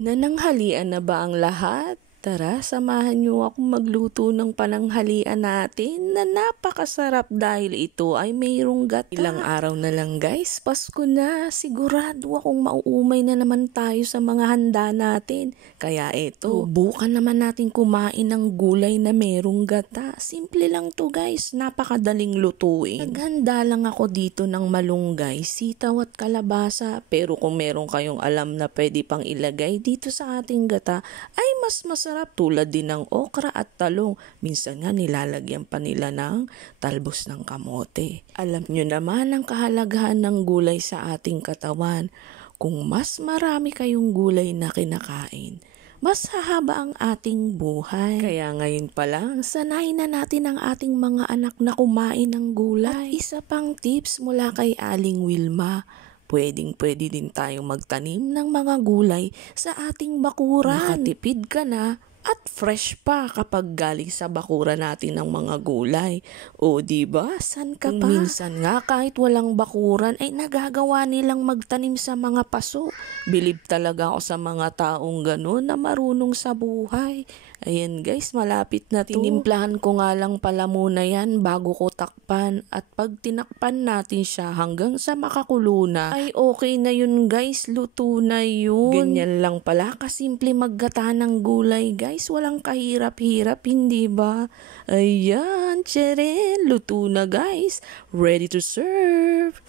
Nananghalian na ba ang lahat? Tara, samahan niyo ako magluto ng pananghalian natin na napakasarap dahil ito ay mayroong gata. Ilang araw na lang guys, Pasko na. Sigurado akong mauumay na naman tayo sa mga handa natin. Kaya ito, subukan naman natin kumain ng gulay na mayroong gata. Simple lang to guys, napakadaling lutuin. Naghanda lang ako dito ng malunggay, sitaw at kalabasa. Pero kung meron kayong alam na pwede pang ilagay dito sa ating gata, ay mas masarap tulad din ng okra at talong. Minsan nga nilalagyan pa nila ng talbos ng kamote. Alam nyo naman ang kahalagahan ng gulay sa ating katawan. Kung mas marami kayong gulay na kinakain, mas hahaba ang ating buhay. Kaya ngayon pa lang, sanayin na natin ang ating mga anak na kumain ng gulay. At isa pang tips mula kay Aling Wilma, pwedeng-pwede din tayong magtanim ng mga gulay sa ating bakuran. Nakatipid ka na at fresh pa kapag galing sa bakura natin ng mga gulay. O diba, san ka pa? Minsan nga kahit walang bakuran ay nagagawa nilang magtanim sa mga paso. Bilib talaga ako sa mga taong ganun na marunong sa buhay. Ayan guys, malapit na to. Tinimplahan ko nga lang pala muna yan bago ko takpan. At pag tinakpan natin siya hanggang sa makakulo na, ay okay na yun guys, luto na yun. Ganyan lang pala kasimple maggata ng gulay guys. Walang kahirap-hirap, hindi ba? Ayan, tiyeren, luto na guys. Ready to serve.